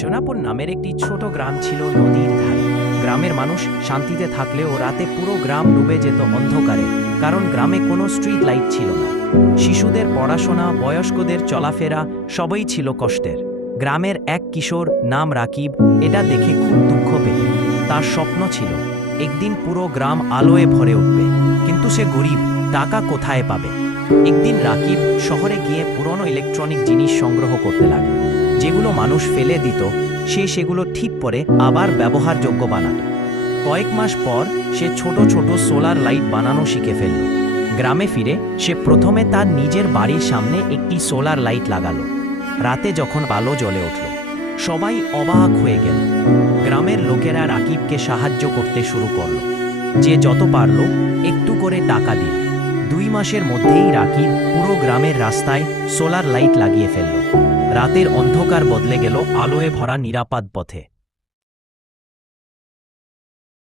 সোনাপুর নামের একটি ছোট গ্রাম ছিল নদীর ধারে। গ্রামের মানুষ শান্তিতে থাকলেও রাতে পুরো গ্রাম ডুবে যেত অন্ধকারে, কারণ গ্রামে কোনো স্ট্রিট লাইট ছিল না। শিশুদের পড়াশোনা, বয়স্কদের চলাফেরা সবই ছিল কষ্টের। গ্রামের এক কিশোর নাম রাকিব এটা দেখে খুব দুঃখ পেত। তার স্বপ্ন ছিল একদিন পুরো গ্রাম আলোয় ভরে উঠবে, কিন্তু সে গরিব, টাকা কোথায় পাবে। একদিন রাকিব শহরে গিয়ে পুরনো ইলেকট্রনিক জিনিস সংগ্রহ করতে লাগল। যেগুলো মানুষ ফেলে দিত সে সেগুলো ঠিক করে আবার ব্যবহারযোগ্য বানাত। কয়েক মাস পর সে ছোট ছোট সোলার লাইট বানানো শিখে ফেলল। গ্রামে ফিরে সে প্রথমে তার নিজের বাড়ির সামনে একটি সোলার লাইট লাগালো। রাতে যখন আলো জ্বলে উঠল, সবাই অবাক হয়ে গেল। গ্রামের লোকেরা রাকিবকে সাহায্য করতে শুরু করল। যে যত পারল একটু করে টাকা দিল। 2 মাসের মধ্যেই রাকিব পুরো গ্রামের রাস্তায় সোলার লাইট লাগিয়ে ফেলল। রাতের অন্ধকার বদলে গেল আলোয় ভরা নিরাপদ পথে।